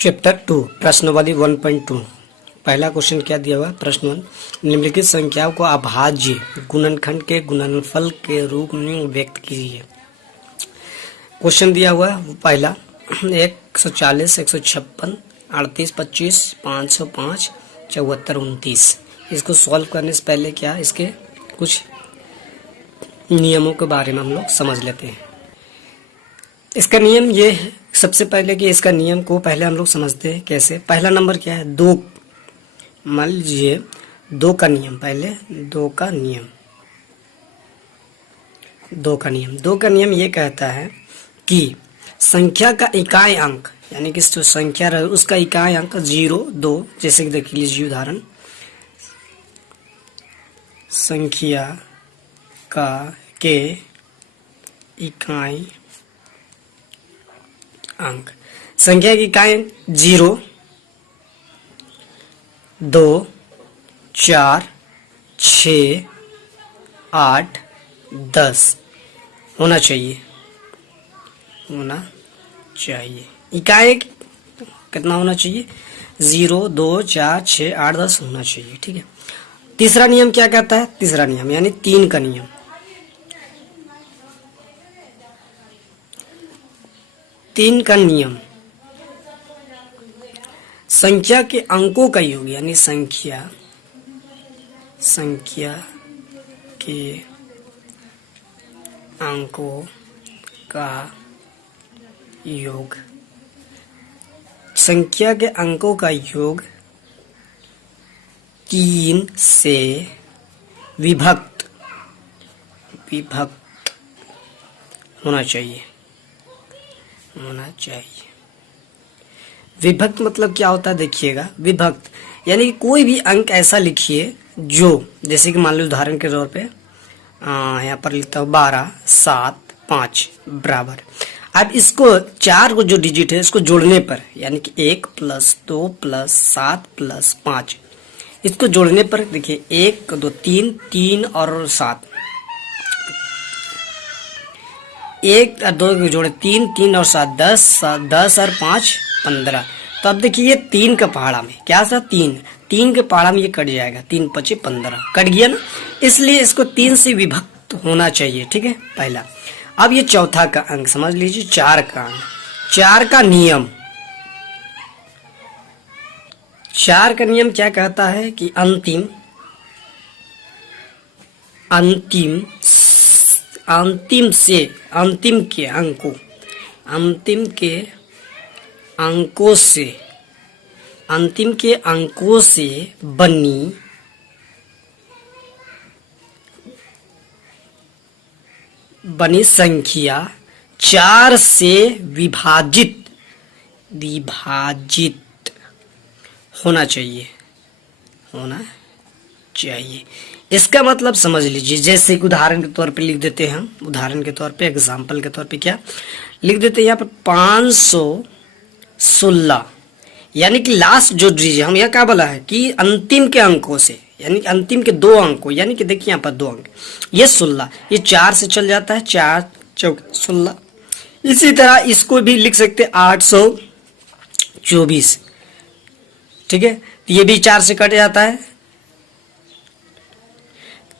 Chapter 2 प्रश्नावली 1.2 पहला question क्या दिया हुआ प्रश्न 1 निम्नलिखित संख्याओं को अभाज्य गुणनखंड के गुणनफल के रूप में व्यक्त कीजिए। क्वेश्चन दिया हुआ पहला 140 156 38 25 505 74 29। इसको सॉल्व करने से पहले क्या इसके कुछ नियमों के बारे में हम लोग समझ लेते हैं। इसका नियम ये है सबसे पहले कि इसका नियम को पहले हम लोग समझते हैं कैसे। पहला नंबर क्या है, दो, मान लीजिए दो का नियम, पहले दो का नियम ये कहता है कि संख्या का इकाई अंक यानी कि जो संख्या रहे उसका इकाई अंक 0 2, जैसे कि देख लीजिए उदाहरण, संख्या का के इकाई अंक, संख्या की इकाई 0 2 4 6 8 10 होना चाहिए। इकाई कितना होना चाहिए, 0 2 4 6 8 10 होना चाहिए। ठीक है। तीसरा नियम क्या कहता है, तीसरा नियम यानी 3 का नियम, संख्या के अंकों का योग यानी संख्या के अंकों का योग, संख्या के अंकों का योग 3 से विभक्त होना चाहिए। विभक्त मतलब क्या होता है देखिएगा, विभक्त यानी कि कोई भी अंक ऐसा लिखिए जो, जैसे कि मान लो उदाहरण के तौर पे यहाँ पर लिखता हूँ 12 7 5 बराबर। अब इसको चार को जो डिजिट है इसको जोड़ने पर यानी कि 1 + 2 + 7 + 5, इसको जोड़ने पर देखिए 1 2 3 3 और 7, 1 और 2 जोड़े 3 3 और 7 10 10 और 5 15। तो अब देखिए ये 3 का पहाड़ा में क्या था, 3 के पहाड़ा में ये कट जाएगा, 3 × 5 = 15 कट गया ना, इसलिए इसको 3 से विभक्त होना चाहिए। ठीक है पहला। अब ये चौथा का अंक समझ लीजिए, 4 का अंक, 4 का नियम, 4 का नियम क्या कहता है कि अंतिम के अंकों से बनी संख्या 4 से विभाजित होना चाहिए। इसका मतलब समझ लीजिए, जैसे कि उदाहरण के तौर पे लिख देते हैं हम, उदाहरण के तौर पे एग्जाम्पल के तौर पे क्या लिख देते हैं यहाँ पर 516, यानी कि लास्ट जो डिजिट हम यहाँ क्या बोला है कि अंतिम के अंकों से, यानी कि अंतिम के 2 अंकों, यानी कि देखिए यहाँ पर 2 अंक, ये 16, ये 4 से चल जाता है, 4 × 16। इसी तरह इसको भी लिख सकते 824। ठीक है, ये भी 4 से कट जाता है,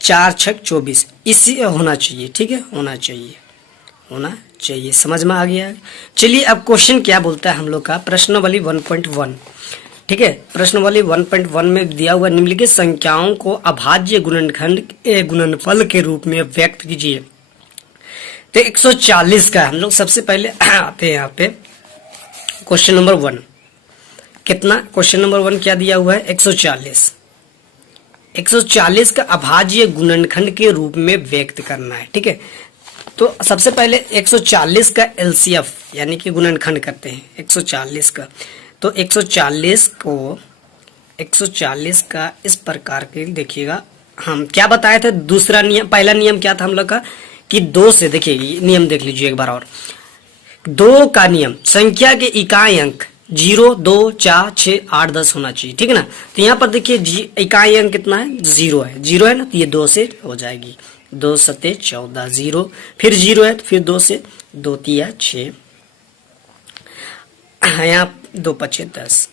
4 × 6 = 24, इसी होना चाहिए। ठीक है, होना चाहिए, समझ में आ गया। चलिए अब क्वेश्चन क्या बोलता है हम लोग का, प्रश्नावली 1.1। ठीक है, प्रश्नावली 1.1 में दिया हुआ निम्नलिखित संख्याओं को अभाज्य गुणनखंड के गुणनफल के रूप में व्यक्त कीजिए। तो 140 का हम लोग सबसे पहले आते हैं यहाँ पे क्वेश्चन नंबर 1। कितना, क्वेश्चन नंबर 1 क्या दिया हुआ है, 140 का अभाज्य गुणनखंड के रूप में व्यक्त करना है। ठीक है, तो सबसे पहले 140 का एलसीएफ यानी कि गुणनखंड करते हैं 140 का। तो 140 का इस प्रकार के देखिएगा, हम क्या बताए थे, दूसरा नियम, पहला नियम क्या था हम लोग का कि 2 से, देखिए नियम देख लीजिए एक बार और, 2 का नियम, संख्या के इकाई अंक 0 2 4 6 8 10 होना चाहिए। ठीक है ना, तो यहाँ पर देखिए इकाई अंक कितना है, 0 है ना, तो ये 2 से हो जाएगी, 2 × 7 = 14, 0 फिर 0 है तो फिर 2 से 2 × 3 = 6, यहाँ 2 पचे 10।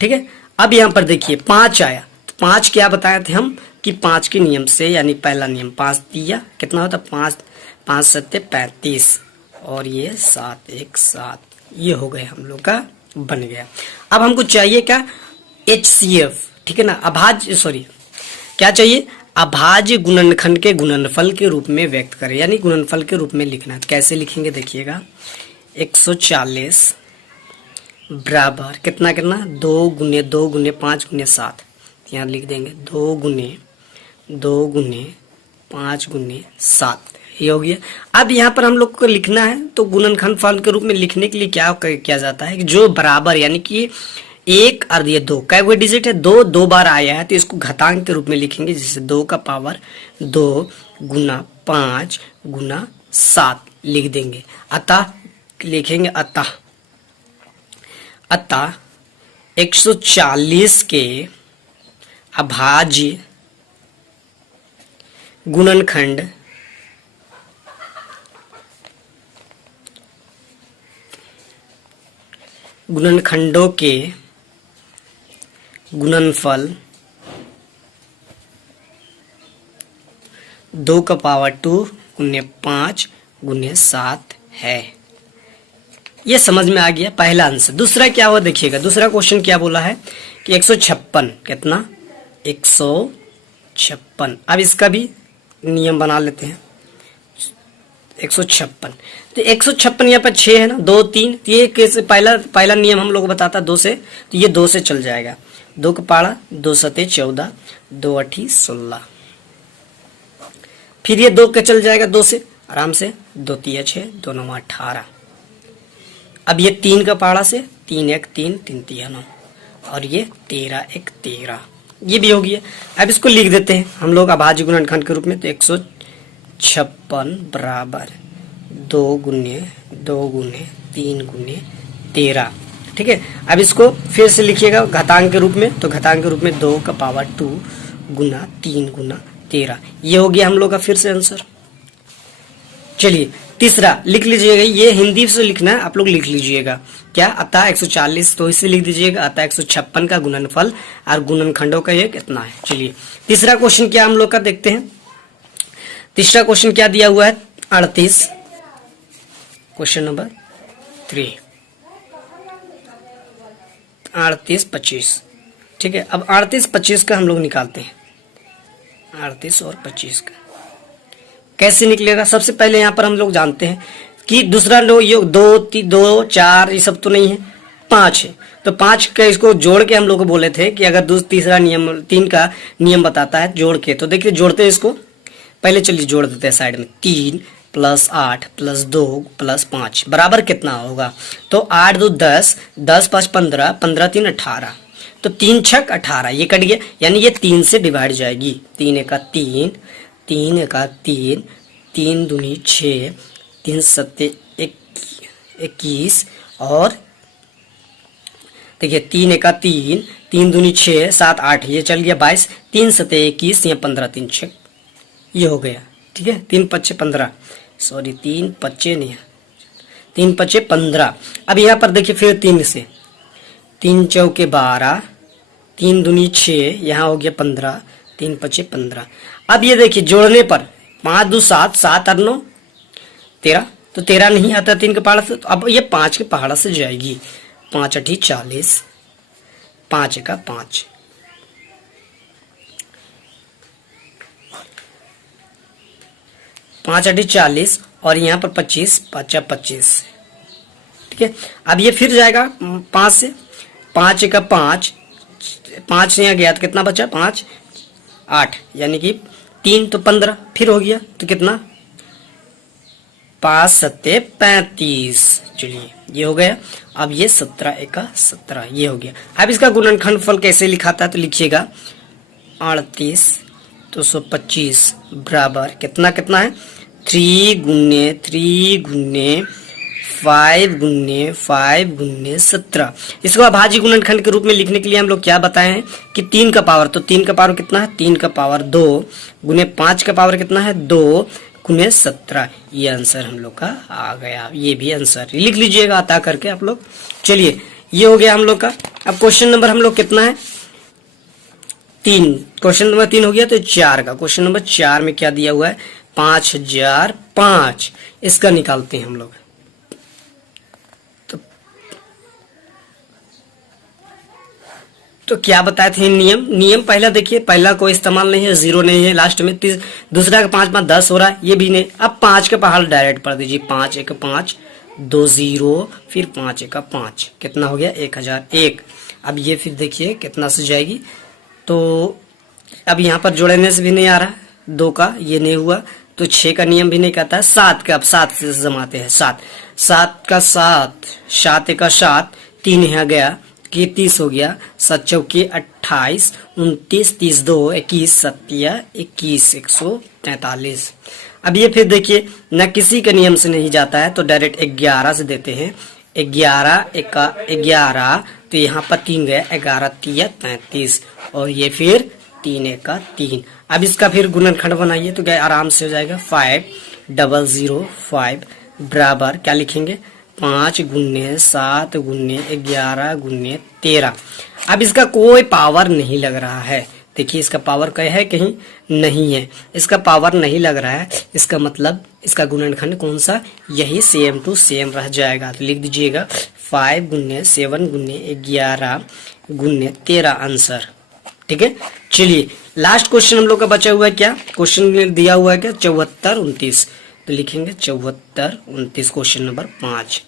ठीक है, अब यहाँ पर देखिए 5 आया, तो 5 क्या बताए थे हम कि 5 के नियम से, यानी पहला नियम 5 दिया कितना होता, 5 5 सत्ते 35 और ये 7 1 7, ये हो गए हम लोग का बन गया। अब हमको चाहिए क्या, HCF, ठीक है ना, अभाज्य, सॉरी क्या चाहिए, अभाज्य गुणनखंड के गुणनफल के रूप में व्यक्त करें, यानी गुणनफल के रूप में लिखना है। कैसे लिखेंगे देखिएगा, 140 बराबर कितना कितना 2 गुने 2 गुने 5 गुने 7, यहाँ लिख देंगे 2 गुने 2 गुने 5 गुने 7, ये हो गया। अब यहाँ पर हम लोग को लिखना है, तो गुणनखंड फल के रूप में लिखने के लिए क्या किया जाता है कि जो बराबर, यानी कि 1 और ये 2 का कोई डिजिट है, 2 2 बार आया है तो इसको घातांक के रूप में लिखेंगे, जिससे 2 का पावर 2 गुना 5 गुना 7 लिख देंगे। अतः लिखेंगे अतः 140 के अभाज्य गुणनखंड गुणनखंडों के गुणनफल 2 का पावर 2 गुने 5 गुने 7 है। ये समझ में आ गया पहला आंसर। दूसरा क्या हुआ देखिएगा, दूसरा क्वेश्चन क्या बोला है कि 156 कितना 156। अब इसका भी नियम बना लेते हैं। 156, तो 156 यहाँ पर 6 है ना, 2 3, तो ये कैसे, पहला नियम हम लोग बताता 2 से, तो ये 2 से चल जाएगा, 2 का पाड़ा 2 सते 14 2 अठी 16, फिर ये 2 के चल जाएगा 2 से आराम से, 2 तिया 6 2 9 18। अब ये 3 का पाड़ा से 3 1 3 3 तिया 9 और ये 13 1 13, ये भी हो गया। अब इसको लिख देते हैं हम लोग अभाज्य गुणनखंड के रूप में, तो 156 बराबर 2 गुने 3 गुने 13। ठीक है, अब इसको फिर से लिखिएगा घातांक के रूप में, तो घातांक के रूप में 2 का पावर 2 गुना 3 गुना 13, ये हो गया हम लोग का फिर से आंसर। चलिए तीसरा लिख लीजिएगा, ये हिंदी से लिखना है, आप लोग लिख लीजिएगा क्या, अतः 140, तो इसे लिख दीजिएगा अतः 156 का गुणनफल और गुणनखंडों का ये कितना है। चलिए तीसरा क्वेश्चन क्या हम लोग का देखते हैं। तीसरा क्वेश्चन क्या दिया हुआ है, 38, क्वेश्चन नंबर 3, 38 25। ठीक है, अब 38 25 का हम लोग निकालते हैं, 38 और 25 का कैसे निकलेगा। सबसे पहले यहाँ पर हम लोग जानते हैं कि दूसरा लो ये 2 2 4 ये सब तो नहीं है, 5 है, तो 5 का इसको जोड़ के हम लोग को बोले थे कि अगर तीसरा नियम 3 का नियम बताता है जोड़ के, तो देखिए जोड़ते हैं इसको, पहले चलिए जोड़ देते हैं साइड में, 3 + 8 + 2 + 5 बराबर कितना होगा, तो 8 2 10 10 5 15 15 3 18, तो 3 छक 18, ये कट गया, यानी ये 3 से डिवाइड जाएगी, 3 एका 3 3 एका 3 3 दूनी 6 3 सत्ते 21 और देखिए 3 एका 3 3 दूनी 6 7 8, ये चल गया 22, 3 सत्ते 21 या 15 3 छक, ये हो गया। ठीक है, 3 पच्चे 15, सॉरी 3 पच्चे नहीं है, 3 पच्चे 15। अब यहाँ पर देखिए फिर 3 से, 3 चौके 12 3 दूनी 6, यहाँ हो गया 15 3 पच्चे 15। अब ये देखिए जोड़ने पर 5 2 7 7 और 9 13, तो 13 नहीं आता 3 के पहाड़ा से, तो अब ये 5 के पहाड़ा से जाएगी, 5 अठी 40 5 का 5, 5 अठी 40 और यहाँ पर 25 5 25। ठीक है, अब ये फिर जाएगा 5 से, 5 का 5 5 यहाँ गया तो कितना बचा 5 8, यानी कि 3 तो 15, फिर हो गया तो कितना 5 सत्ते 35। चलिए ये हो गया। अब ये 17 एका 17, ये हो गया। अब इसका गुणनखंड फल कैसे लिखाता है, तो लिखिएगा 38 तो 125 बराबर कितना कितना है 3 गुने 5 गुने 17। इसको अभाज्य गुणनखंड के रूप में लिखने के लिए हम लोग क्या बताए हैं कि 3 का पावर, तो 3 का पावर कितना है 3 का पावर 2 गुने 5 का पावर कितना है 2 गुने 17। ये आंसर हम लोग का आ गया। ये भी आंसर लिख लीजिएगा अता करके आप लोग। चलिए ये हो गया हम लोग का। अब क्वेश्चन नंबर हम लोग कितना है, 3। क्वेश्चन नंबर 3 हो गया, तो 4 का क्वेश्चन नंबर 4 में क्या दिया हुआ है, 5005। इसका निकालते हैं हम लोग। तो क्या बताए थे नियम पहला देखिए, पहला कोई इस्तेमाल नहीं है, 0 नहीं है लास्ट में। दूसरा का 5 5 10 हो रहा है, ये भी नहीं। अब 5 के पहाड़ डायरेक्ट पढ़ दीजिए, 5 1 5, 2 0, फिर 5 1 5, कितना हो गया, 1001। अब ये फिर देखिए कितना से जाएगी, तो अब यहाँ पर जोड़ने से भी नहीं आ रहा, 2 का ये नहीं हुआ, तो 6 का नियम भी नहीं कहता है। 7 का, अब 7 से जमाते हैं, 7 का 7, 7 1 7, 3 यहाँ गया कि 30 हो गया, 7 चौके 28, 29, 30 2 21, 7 21, 143। अब ये फिर देखिए न किसी के नियम से नहीं जाता है, तो डायरेक्ट 11 से देते हैं। 11 11, तो यहाँ पर 3 गया, 11 3 33, और ये फिर 3 1 3। अब इसका फिर गुणनखंड बनाइए, तो क्या आराम से हो जाएगा, 5005 बराबर क्या लिखेंगे, 5 गुने 7 गुने 11 गुने 13। अब इसका कोई पावर नहीं लग रहा है, देखिए इसका पावर क्या है, कहीं नहीं है, इसका पावर नहीं लग रहा है। इसका मतलब इसका गुणनखंड कौन सा, यही सेम टू सेम रह जाएगा। तो लिख दीजिएगा 5 गुने 7 गुने 11 गुने 13 आंसर। ठीक है, चलिए लास्ट क्वेश्चन हम लोग का बचा हुआ है, क्या क्वेश्चन दिया हुआ है, क्या 74 29। तो लिखेंगे 74 29 क्वेश्चन नंबर 5।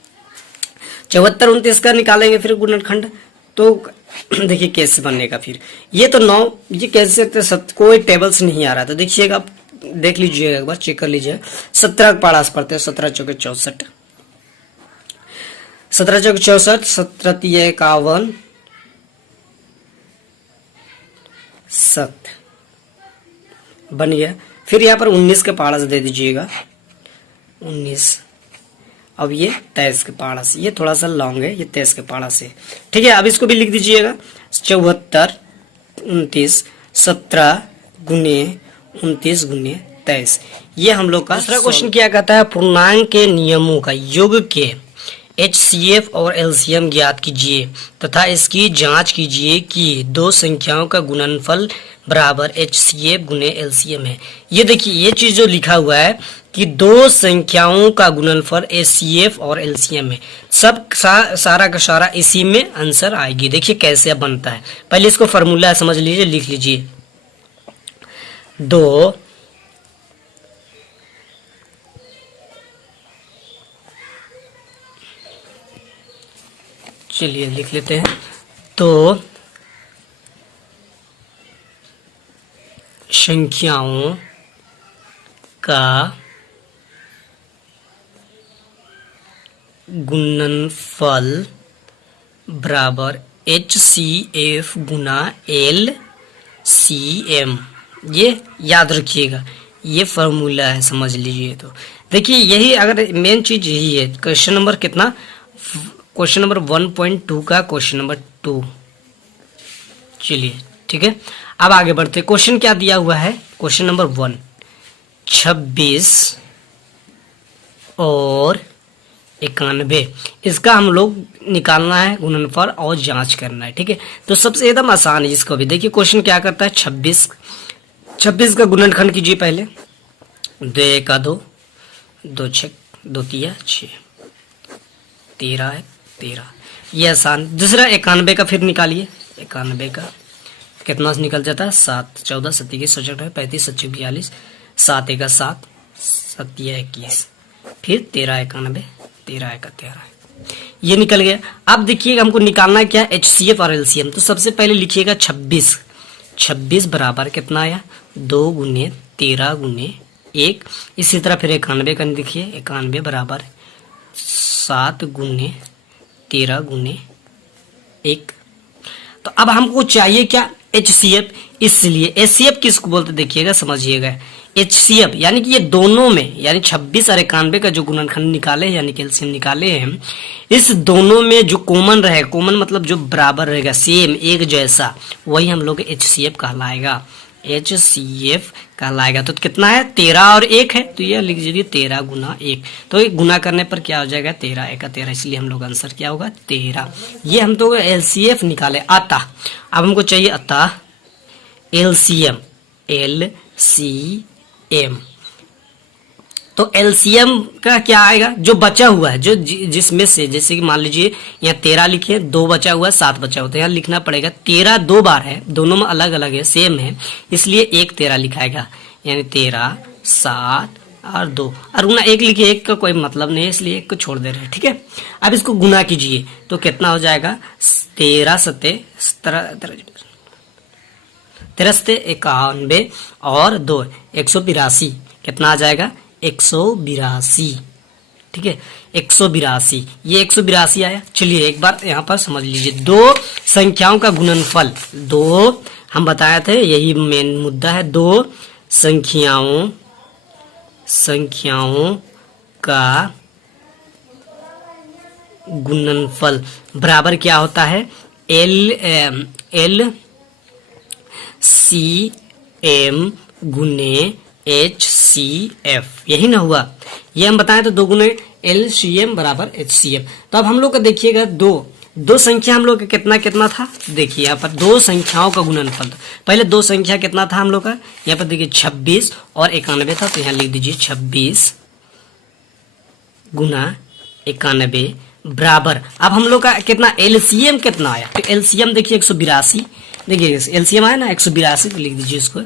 74 29 का निकालेंगे फिर गुणनखंड, तो देखिए कैसे बनेगा फिर। ये तो 9, ये कैसे, कोई टेबल्स नहीं आ रहा, तो देखिएगा आप देख लीजिएगा, एक बार चेक कर लीजिए। 17 पाड़ा से पढ़ते हैं, 17 चौके 64, 17 चौके 64, 17 3 51 7 बन गया। फिर यहाँ पर 19 के पहाड़ा से दे दीजिएगा, 19। अब ये 23 के पहाड़ा से, ये थोड़ा सा लॉन्ग है, ये 23 के पहाड़ा से। ठीक है, अब इसको भी लिख दीजिएगा, 74 29 17 गुने 29 गुने 23। ये हम लोग का दूसरा क्वेश्चन क्या कहता है, पूर्णांक के नियमों का योग के HCF और LCM ज्ञात कीजिए तथा इसकी जांच कीजिए कि दो संख्याओं का गुणनफल बराबर HCF गुने LCM है। ये देखिए ये चीज जो लिखा हुआ है कि दो संख्याओं का गुणनफल HCF और LCM है, सब सारा का सारा इसी में आंसर आएगी। देखिए कैसे बनता है, पहले इसको फॉर्मूला समझ लीजिए, लिख लीजिए। दो चलिए लिख लेते हैं, तो संख्याओं का गुणनफल बराबर HCF गुना LCM। ये याद रखिएगा, ये फॉर्मूला है, समझ लीजिए। तो देखिए यही अगर मेन चीज यही है। क्वेश्चन नंबर कितना, क्वेश्चन नंबर 1.2 का क्वेश्चन नंबर 2। चलिए ठीक है, अब आगे बढ़ते। क्वेश्चन क्या दिया हुआ है, क्वेश्चन नंबर 1, 26 और 91, इसका हम लोग निकालना है गुणनफल और जांच करना है। ठीक है, तो सबसे एकदम आसान है इसको भी। देखिए क्वेश्चन क्या करता है, 26 का गुणनखंड कीजिए पहले, 2 1 2, 2 6 2 3 6, 13 13, ये आसान। दूसरा 91 का फिर निकालिए, 91 का कितना निकल जाता है, 7 14 7 21 35 7 42, 7 1 7 7 21, फिर 13 91 13 1 13, ये निकल गया। अब देखिएगा हमको निकालना है क्या, HCF और LCM। तो सबसे पहले लिखिएगा 26 बराबर कितना आया, 2 गुने 13 गुने 1। इसी तरह फिर 91 का देखिए, 91 बराबर 7 गुने 13 गुने 1। तो अब हमको चाहिए क्या, HCF। इसलिए HCF किसको बोलते देखिएगा, समझिएगा। HCF यानी कि ये दोनों में, यानी 26 और 91 का जो गुणनखंड निकाले हैं, यानी कि LCM निकाले हैं, इस दोनों में जो कॉमन रहेगा, कॉमन मतलब जो बराबर रहेगा, सेम एक जैसा, वही हम लोग HCF कहलाएगा। HCF कहलाएगा। तो कितना है 13 और 1 है, तो ये लिख दीजिए 13 गुना 1। तो एक गुना करने पर क्या हो जाएगा 13 1 13, इसलिए हम लोग आंसर क्या होगा 13। ये हम तो LCF निकाले अतः। अब हमको चाहिए अतः LCM। LCM तो LCM का क्या आएगा, जो बचा हुआ है, जो जिसमें से, जैसे कि मान लीजिए यहाँ 13 लिखे, 2 बचा हुआ है, 7 बचा हुआ है, तो यहाँ लिखना पड़ेगा 13 2 बार है, दोनों में अलग अलग है, सेम है, इसलिए 1 13 लिखाएगा, यानी 13 7 और 2, और गुना 1 लिखिए, 1 का कोई मतलब नहीं है, इसलिए 1 को छोड़ दे रहे हैं, ठीक है। अब इसको गुना कीजिए तो कितना हो जाएगा 13 सते 91 और 2 182, कितना आ जाएगा 182, ठीक है 182, ये 182 आया। चलिए एक बार यहाँ पर समझ लीजिए, दो संख्याओं का गुणनफल, दो हम बताए थे, यही मेन मुद्दा है, दो संख्याओं का गुणनफल बराबर क्या होता है LCM गुने HCF, यही ना हुआ, ये हम बताएं तो 2 गुने LCM बराबर HCF। तो अब हम लोग का देखिएगा दो संख्या हम लोग का कितना कितना था, देखिए यहाँ पर दो संख्याओं का गुणनफल। पहले दो संख्या कितना था हम लोग का, यहाँ पर देखिए 26 और 91 था, तो यहाँ लिख दीजिए 26 गुना 91 बराबर, अब हम लोग का कितना LCM कितना आया, तो LCM देखिए 182, देखिए LCM आया ना 182, तो लिख दीजिए इसको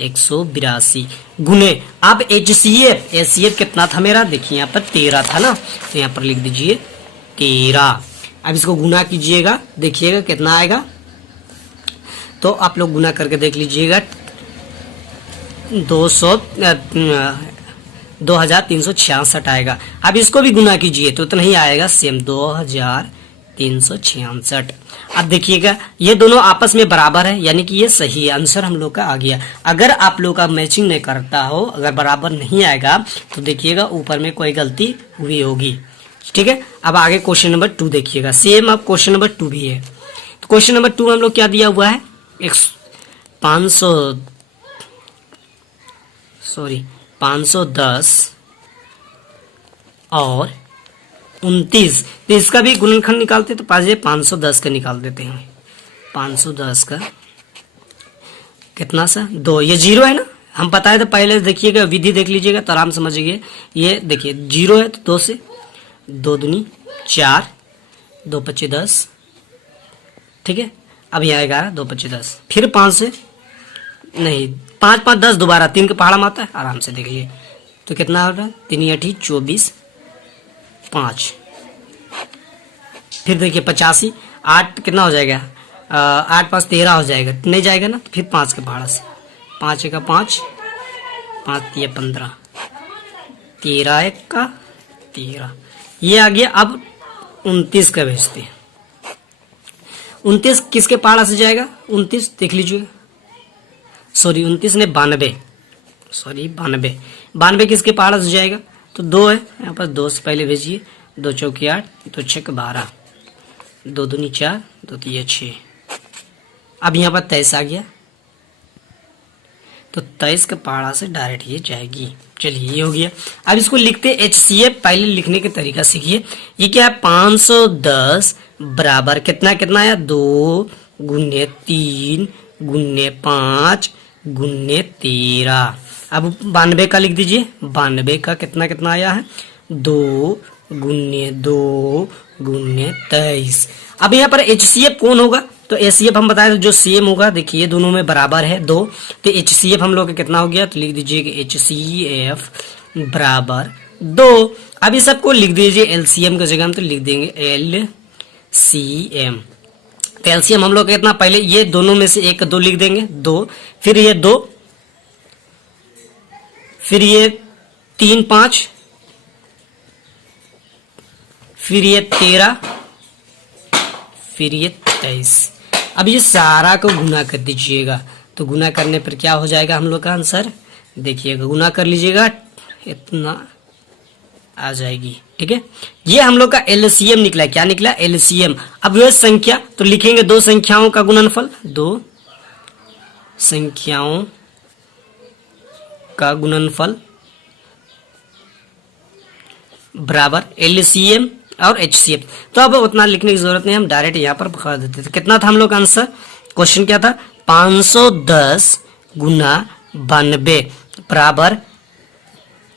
182 गुने, अब HCF कितना था मेरा, देखिए यहाँ पर 13 था ना, तो यहाँ पर लिख दीजिए 13। अब इसको गुना कीजिएगा, देखिएगा कितना आएगा, तो आप लोग गुना करके देख लीजिएगा, 2366 आएगा। अब इसको भी गुना कीजिए तो इतना ही आएगा, सेम 2366। अब देखिएगा ये दोनों आपस में बराबर है, यानी कि ये सही आंसर हम लोग का आ गया। अगर आप लोग का मैचिंग नहीं करता हो, अगर बराबर नहीं आएगा, तो देखिएगा ऊपर में कोई गलती हुई होगी, ठीक है। अब आगे क्वेश्चन नंबर 2 देखिएगा, सेम अब क्वेश्चन नंबर 2 भी है। तो क्वेश्चन नंबर 2 हम लोग क्या दिया हुआ है, 510 और 29, तो इसका भी गुणनखंड निकालते तो 510 का निकाल देते हैं। 510 का कितना सा 2, ये 0 है ना, हम पता है तो पहले देखिएगा विधि देख लीजिएगा तो आराम समझिए। ये देखिए 0 है तो 2 से 2 दूनी 4, 2 पच्चे 10, ठीक है। अब यहाँ 11, 2 पच्चे 10, फिर 5 से नहीं 5 5 10, दोबारा 3 के पहाड़ा में आता है, आराम से देखिए तो कितना हो रहा है 3 8 24 5, फिर देखिए 85, 8 कितना हो जाएगा 8 5 13 हो जाएगा, नहीं जाएगा ना, तो फिर 5 के पहाड़ा से 5 1 5 5 3 15 13 1 का 13, ये आ गया। अब 29 का भेजते हैं, 29 किसके पहाड़ा से जाएगा, 29 देख लीजिए, सॉरी 29 ने 92 किसके पहाड़ा से जाएगा, तो 2 है यहाँ पर, 2 से पहले भेजिए, 2 चौकी 8, 2 छक 12, 2 दूनी 4, 2 तीन 6। अब यहाँ पर 23 आ गया, तो 23 के पहाड़ा से डायरेक्ट ये जाएगी। चलिए ये हो गया। अब इसको लिखते HCF, पहले लिखने के तरीका सीखिए। ये क्या है 510 बराबर कितना कितना आया 2 गुने 3 गुने 5 गुने 13। अब 92 का लिख दीजिए, 92 का कितना कितना आया है 2 गुने 2 गुने 23। अब यहाँ पर HCF कौन होगा, तो HCF हम बताए जो सेम होगा, देखिए दोनों में बराबर है 2, तो HCF हम लोग का कितना हो गया, तो लिख दीजिए कि HCF बराबर 2। अब इस सबको लिख दीजिए LCM की जगह हम तो लिख देंगे LCM। तो LCM हम लोग का कितना, पहले ये दोनों में से 1 का 2 लिख देंगे 2, फिर ये 2, फिर ये 3 5, फिर ये 13, फिर ये 23। अब ये सारा को गुना कर दीजिएगा, तो गुना करने पर क्या हो जाएगा हम लोग का आंसर, देखिएगा गुना कर लीजिएगा, इतना आ जाएगी, ठीक है। ये हम लोग का LCM निकला, क्या निकला LCM। अब यह संख्या तो लिखेंगे दो संख्याओं का गुणनफल, दो संख्याओं का गुणनफल बराबर LCM और HCF। तो अब उतना लिखने की जरूरत नहीं, हम डायरेक्ट यहाँ पर बता देते थे। कितना था हम लोग का आंसर, क्वेश्चन क्या था, 510 गुना 92 बराबर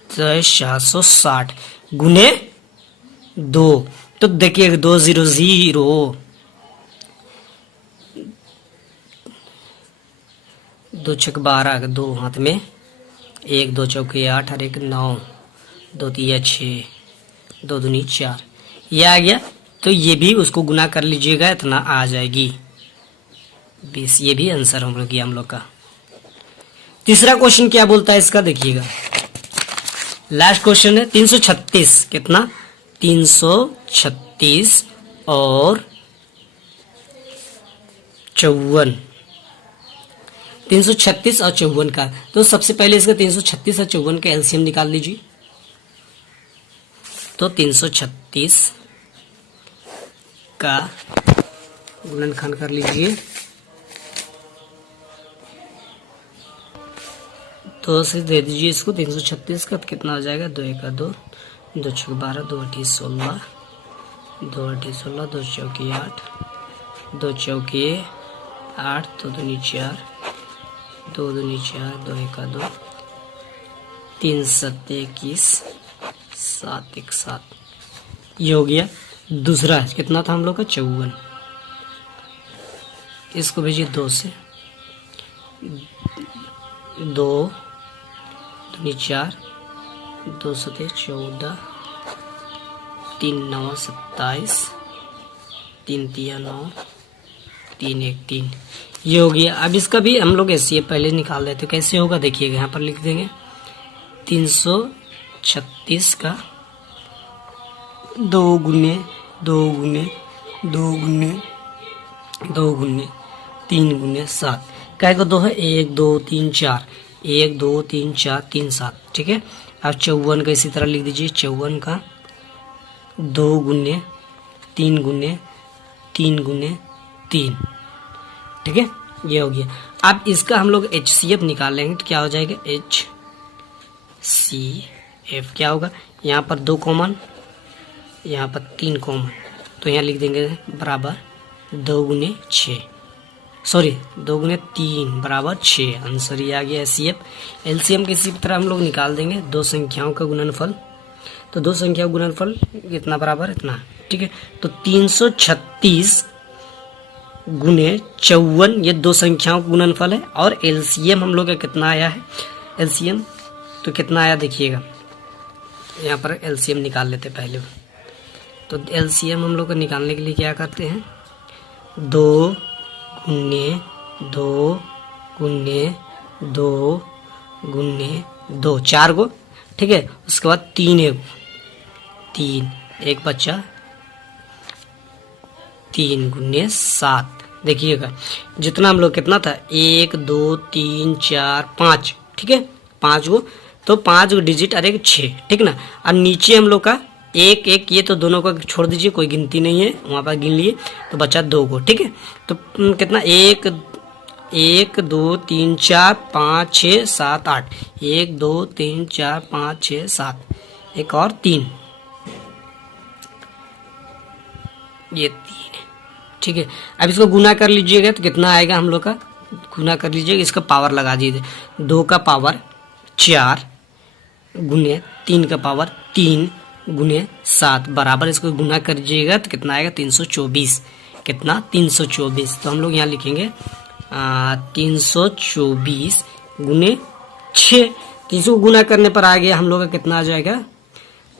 760 गुने 2। तो देखिए 2 0 0, 2 छक 12, 2 हाथ में 1 2 चौके 8 और 1 9, 2 3 6, 2 दूनी 4, ये आ गया। तो ये भी उसको गुना कर लीजिएगा, इतना आ जाएगी 20। ये भी आंसर हम लोग का। तीसरा क्वेश्चन क्या बोलता है इसका, देखिएगा लास्ट क्वेश्चन है 336। कितना, 336 और 54, 336 और 54 का। तो सबसे पहले इसका 336 और 54 का एलसीएम निकाल लीजिए। तो 336 का गुणनखंड कर लीजिए, 2 से दे दीजिए इसको। 336 का कितना हो जाएगा, 2 1 2, 2 6 12, 2 8 16, 2 8 16, 2 चौके 8, 2 चौके 8, 2 दूनी 4, 2 दूनी 4, 2 1 2, 3 7 21, 7 1 7, ये हो गया। दूसरा कितना था हम लोग का, 54। इसको भेजिए 2 से, 2 दूनी 4, 2 सते 14, 3 9 27, 3 3 9, 3 1 3, ये हो गया। अब इसका भी हम लोग ऐसे पहले निकाल देते, कैसे होगा देखिएगा, यहाँ पर लिख देंगे 336 का 2 गुने 2 गुने 2 गुने 2 गुने 3 गुने 7, काय को 2 है, 1 2 3 4, 1 2 3 4 3 7, ठीक है। अब 54 का इसी तरह लिख दीजिए, 54 का 2 गुने 3 गुने 3 गुने 3, ठीक है, ये हो गया। अब इसका हम लोग HCF निकाल लेंगे, तो क्या हो जाएगा, HCF क्या होगा, यहाँ पर 2 कॉमन, यहाँ पर 3 कॉमन, तो यहाँ लिख देंगे बराबर 2 गुने 6, सॉरी 2 गुने 3 बराबर 6, आंसर ये आ गया HCF। LCM किसी तरह हम लोग निकाल देंगे, 2 संख्याओं का गुणनफल, तो 2 संख्याओं का गुणनफल इतना बराबर इतना, ठीक है। तो 336 गुने 54, ये 2 संख्याओं का गुणनफल है। और LCM हम लोग का कितना आया है, LCM तो कितना आया देखिएगा, यहाँ पर LCM निकाल लेते पहले। तो LCM हम लोग को निकालने के लिए क्या करते हैं, 2 गुने 2 गुने 2 गुने 2, 4 को, ठीक है। उसके बाद 3 एक बच्चा 3 गुने 7, देखिएगा जितना हम लोग कितना था, 1 2 3 4 5, ठीक है, 5 को, तो 5 डिजिट और 1 6, ठीक ना। और नीचे हम लोग का 1 1, ये तो दोनों को छोड़ दीजिए, कोई गिनती नहीं है, वहाँ पर गिन लिए, तो बचा 2 को, ठीक है। तो कितना, 1 1 2 3 4 5 6 7 8, 1 2 3 4 5 6 7, एक और 3, ये 3, ठीक है। अब इसको गुना कर लीजिएगा, तो कितना आएगा हम लोग का, गुना कर लीजिएगा, इसका पावर लगा दीजिए, 2 का पावर 4 गुने 3 का पावर 3 गुने 7 बराबर, इसको गुना कर दीजिएगा तो कितना आएगा, 324, कितना, 324। तो हम लोग यहाँ लिखेंगे 324 गुने 6, 300 गुना करने पर आ गया हम लोग का कितना आ जाएगा,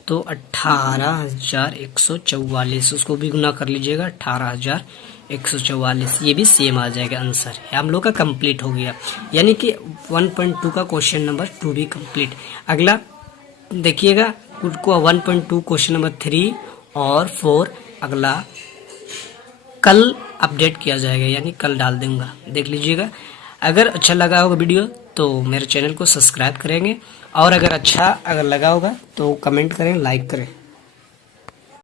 तो 18,144, उसको भी गुना कर लीजिएगा, 18,144, ये भी सेम आ जाएगा आंसर, हम लोग का कंप्लीट हो गया। यानी कि 1.2 का क्वेश्चन नंबर 2 भी कंप्लीट। अगला देखिएगा को 1.2 क्वेश्चन नंबर 3 और 4 अगला कल अपडेट किया जाएगा, यानी कल डाल दूंगा, देख लीजिएगा। अगर अच्छा लगा होगा वीडियो तो मेरे चैनल को सब्सक्राइब करेंगे, और अगर लगा होगा तो कमेंट करें, लाइक करें।